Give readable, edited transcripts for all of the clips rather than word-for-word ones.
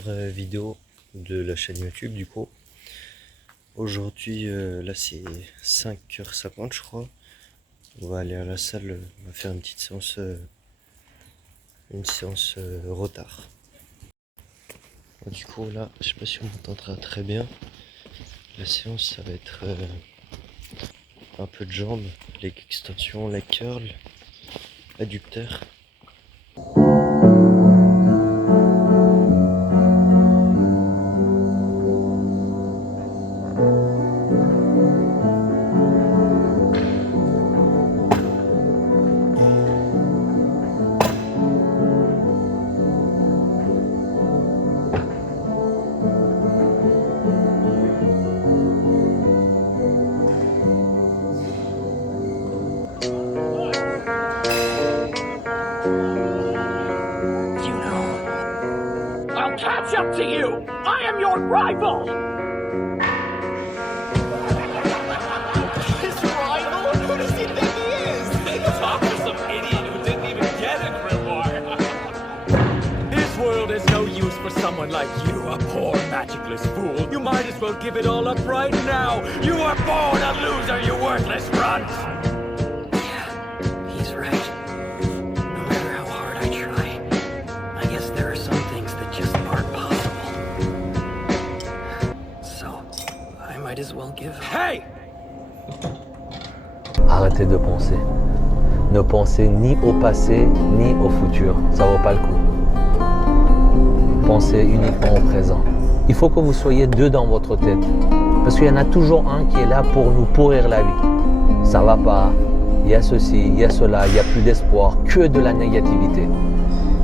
première vidéo de la chaîne YouTube du coup. Aujourd'hui, là c'est 5h50 je crois. On va aller à la salle, on va faire une petite séance, retard. Du coup là, je sais pas si on m'entendra très bien. La séance ça va être un peu de jambes, leg extension, leg curl, adducteur. Catch up to you! I am your rival! His rival? Who does he think he is? Talk to some idiot who didn't even get a grimoire. This world is no use for someone like you, a poor magicless fool. You might as well give it all up right now. You were born a loser, you worthless runt! Yeah, he's right. No matter how hard I try, I guess there are some things that just aren't possible. So, I might as well give up. Hey! Arrêtez de penser. Ne pensez ni au passé ni au futur. Ça vaut pas le coup. Pensez uniquement au présent. Il faut que vous soyez deux dans votre tête. Parce qu'il y en a toujours un qui est là pour nous pourrir la vie. Ça va pas. Il y a ceci, il y a cela, il n'y a plus d'espoir, que de la négativité.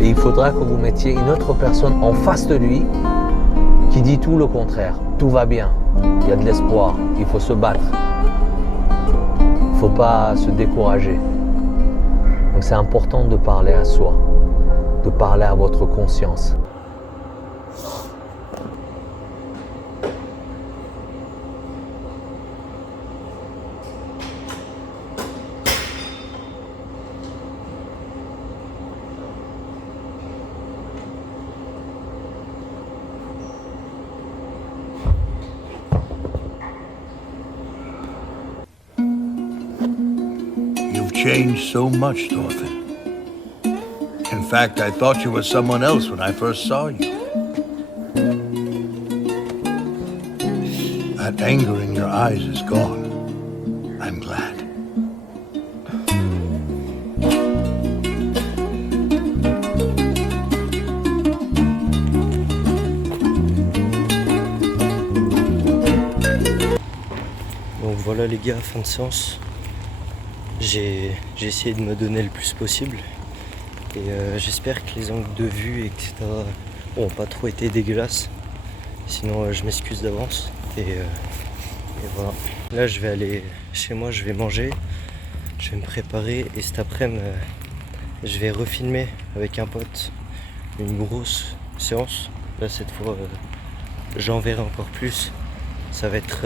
Et il faudra que vous mettiez une autre personne en face de lui qui dit tout le contraire. Tout va bien. Il y a de l'espoir. Il faut se battre. Il ne faut pas se décourager. Donc c'est important de parler à soi, de parler à votre conscience. You've changed so much, Thorfinn. In fact, I thought you were someone else when I first saw you. That anger in your eyes is gone. I'm glad. Donc voilà les gars, fin de séance. J'ai essayé de me donner le plus possible. Et j'espère que les angles de vue, etc. ont pas trop été dégueulasses. Sinon je m'excuse d'avance. Et voilà. Là je vais aller chez moi, je vais manger. Je vais me préparer. Et cet après-midi, je vais refilmer avec un pote une grosse séance. Là cette fois, j'en verrai encore plus. Ça va être,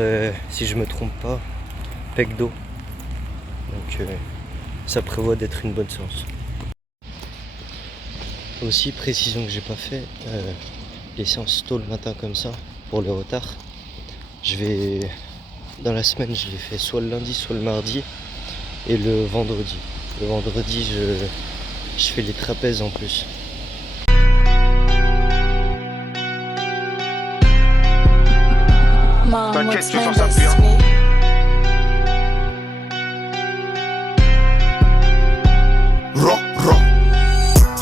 si je me trompe pas, pec dos. Donc ça prévoit d'être une bonne séance. Aussi, précision que j'ai pas fait, les séances tôt le matin comme ça, pour le retard, dans la semaine je les fais soit le lundi, soit le mardi, et le vendredi. Le vendredi je fais les trapèzes en plus. T'inquiète, tu t'en sortir.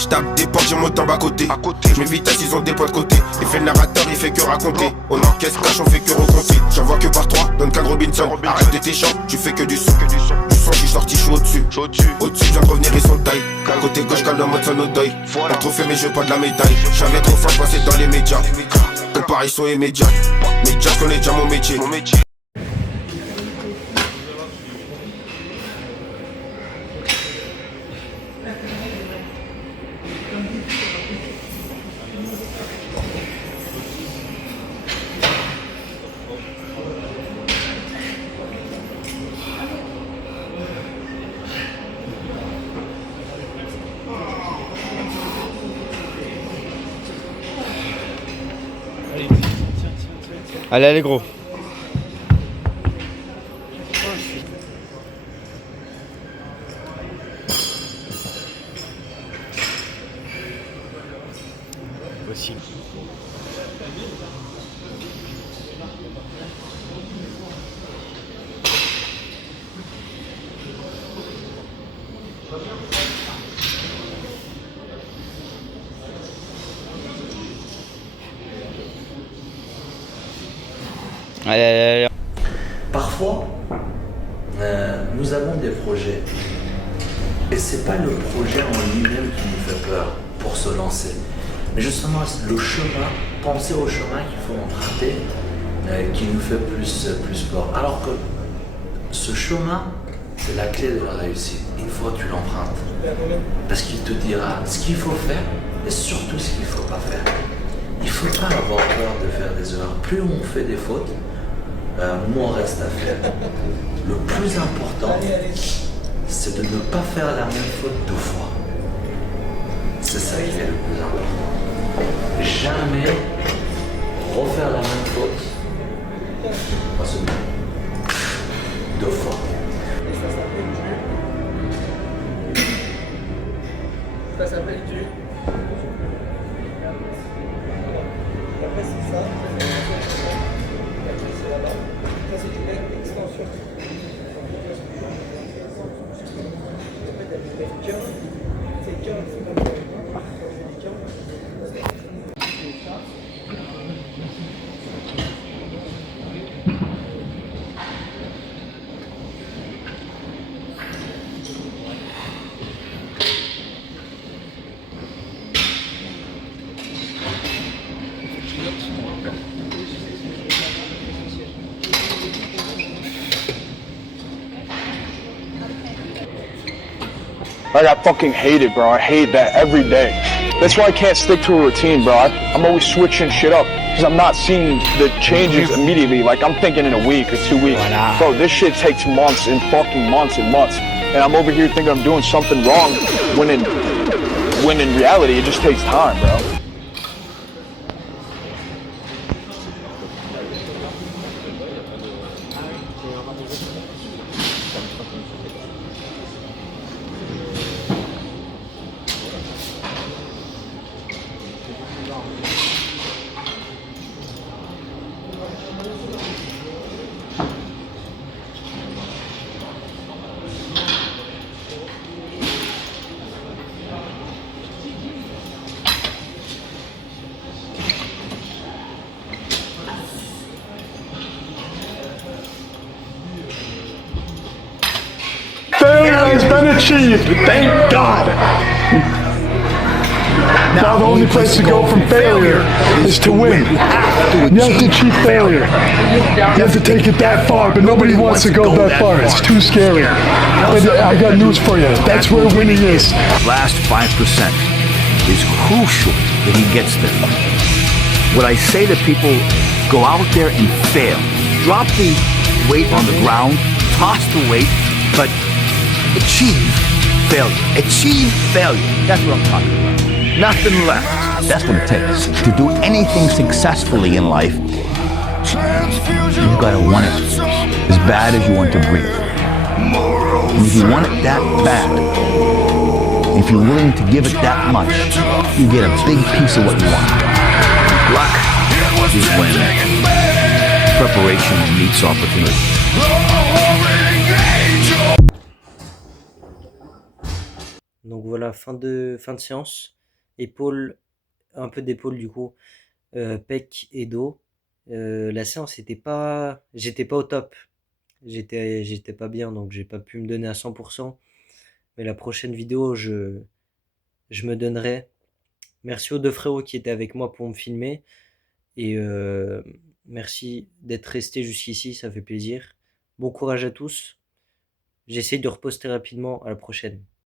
J'tape des portes, je monte en bas côté. Je m'évite à 6 ans des points de côté. Il fait le narrateur, il fait que raconter. On encaisse cash, on fait que recompter. J'en vois que par 3, Duncan Robinson. Arrête de tes chants, tu fais que du son. Du son, je suis sorti, je suis au-dessus. Au-dessus, je viens de revenir, ils sont de taille. Côté gauche, calme en mode son deuil. Pas trop fait, mais je veux pas de la médaille. J'avais trop faim, passé dans les médias. Comparaison immédiate. Médias, je connais déjà mon métier. Allez, allez, gros. Voici. Allez, allez, allez. Parfois, nous avons des projets. Et c'est pas le projet en lui-même qui nous fait peur pour se lancer. Mais justement, le chemin, penser au chemin qu'il faut emprunter, qui nous fait plus peur. Alors que ce chemin, c'est la clé de la réussite. Une fois que tu l'empruntes. Parce qu'il te dira ce qu'il faut faire et surtout ce qu'il ne faut pas faire. Il ne faut pas avoir peur de faire des erreurs. Plus on fait des fautes, moins reste à faire. Le plus important, c'est de ne pas faire la même faute 2 fois. C'est ça qui est le plus important. Jamais refaire la même faute. Pas seulement 2 fois. Ça s'appelle du. Après c'est ça. C'est là-bas. Ça c'est une extension. C'est 15, c'est comme ça. Like, I fucking hate it, bro. I hate that every day. That's why I can't stick to a routine, bro. I'm always switching shit up because I'm not seeing the changes immediately. Like, I'm thinking in a week or 2 weeks. Bro, this shit takes months and fucking months and months. And I'm over here thinking I'm doing something wrong when in reality, it just takes time, bro. Failure has been achieved, thank God. Now the only place to go from failure is to win. You have to achieve failure. You have to take it that far, but nobody wants to go that far. It's too scary. But I got news for you. That's where winning is. Last 5% is crucial that he gets there. What I say to people, go out there and fail. Drop the weight on the ground, toss the weight, but achieve failure. Achieve failure. That's what I'm talking about. Nothing less. That's what it takes. To do anything successfully in life, you've got to want it as bad as you want to breathe. And if you want it that bad, if you're willing to give it that much, you get a big piece of what you want. Luck is when preparation meets opportunity. Donc voilà, fin de séance. Épaules, un peu d'épaule du coup, pec et dos. La séance j'étais pas au top. J'étais pas bien, donc j'ai pas pu me donner à 100%. Mais la prochaine vidéo, je me donnerai. Merci aux 2 frérots qui étaient avec moi pour me filmer. Et merci d'être restés jusqu'ici, ça fait plaisir. Bon courage à tous. J'essaie de reposter rapidement. À la prochaine.